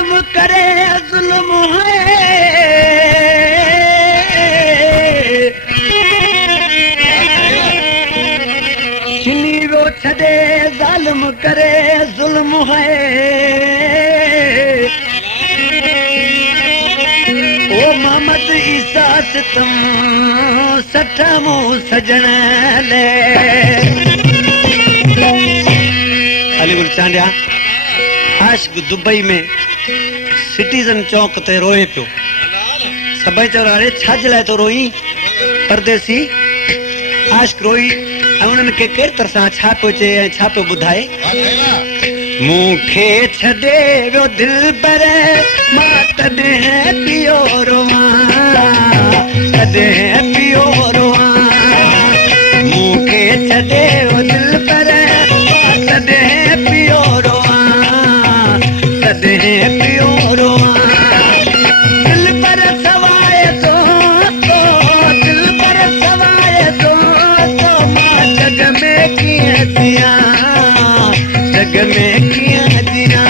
जालिम करे ज़ुल्म है चिनी वो छदे जालिम करे ज़ुल्म है ओ मोहम्मद ईसा सितम सठमू सजन ले अलीगुल चांडिया आशिक दुबई में सिटीजन चौक ते रोए पियो सभई चवनि अरे छाजे लाइ तो रोई परदेसी आशिक रोई ऐं उन्हनि खे केर तरसां छा पियो चए ऐं छा पियो ॿुधाए मूंखे छॾे वियो दिलि पर मां तॾहिं पियो रोवां तॾहिं पियो रोवां मूंखे छॾे वियो दिलि पर मां तॾहिं पियो रोवां तॾहिं पियो रोवां दिल पर सवाए तो दिल पर सवाए तो मां जग में कीअं जियां जग में कीअं जियां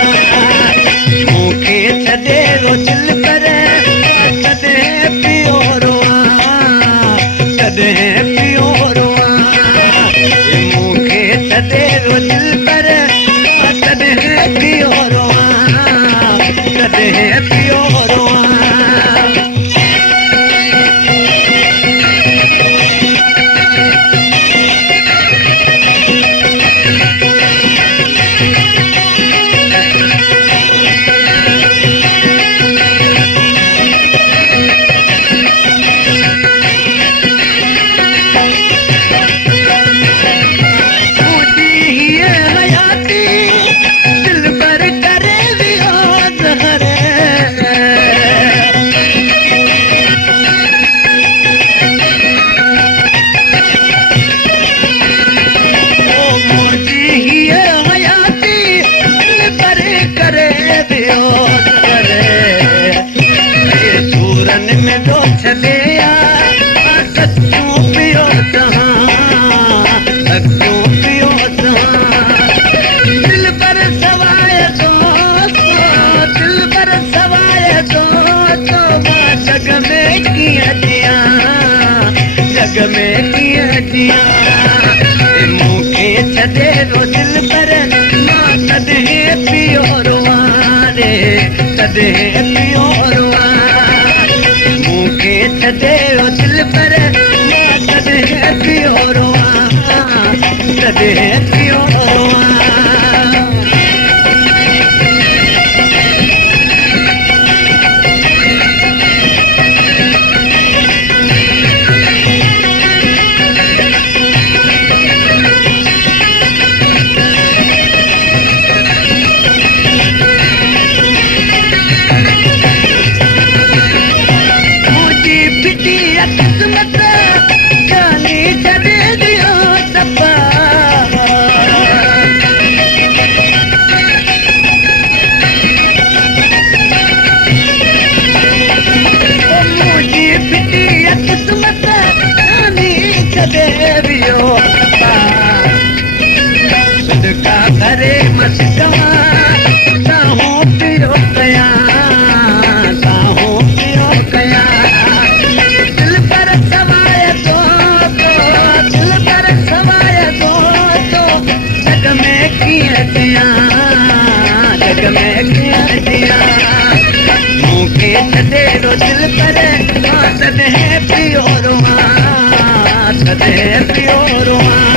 मूंखे छॾे वो दिल पर तॾहिं पियो रोवां तॾहिं पियो रोवां मूंखे छॾे वो दिल पर तॾहिं पियो रोवां तॾहिं पियो रोवां जग में कीअं जियां मूंखे छॾे वो दिल पर मां तॾहिं पियो रोवां रे तॾहिं पियो रोवां मूंखे छॾे वो दिल पर मां तॾहिं पियो रोवां तॾहिं पियो रोवां मूंखे छॾे वो दिल पर मां तॾहिं पियो रोवां तॾहिं पियो रोवां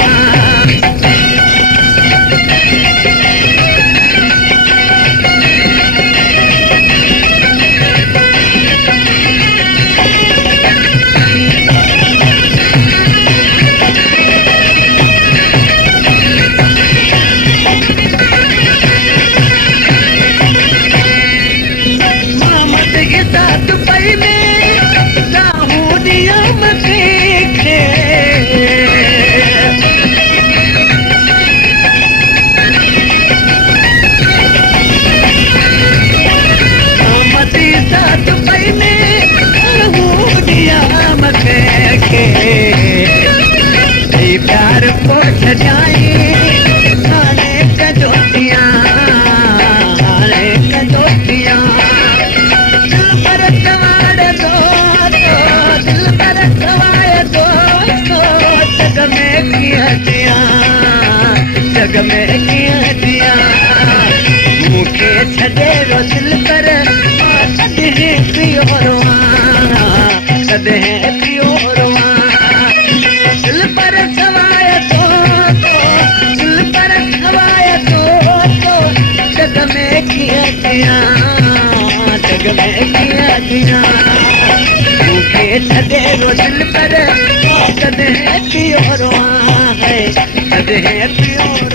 दुबई में प्यार पोछ जाए आने कजोतियां जग में कीअं जियां मूंखे छॾे रो दिल पर कॾहिं पियो रोवां कॾहिं पियो रोवां दिल पर सवाय तो दिल पर सवाय तो जग में कीअं जियां जग में कीअं जियां मूंखे छॾे रो दिल पर कॾहिं पियो रोवां है कॾहिं पियो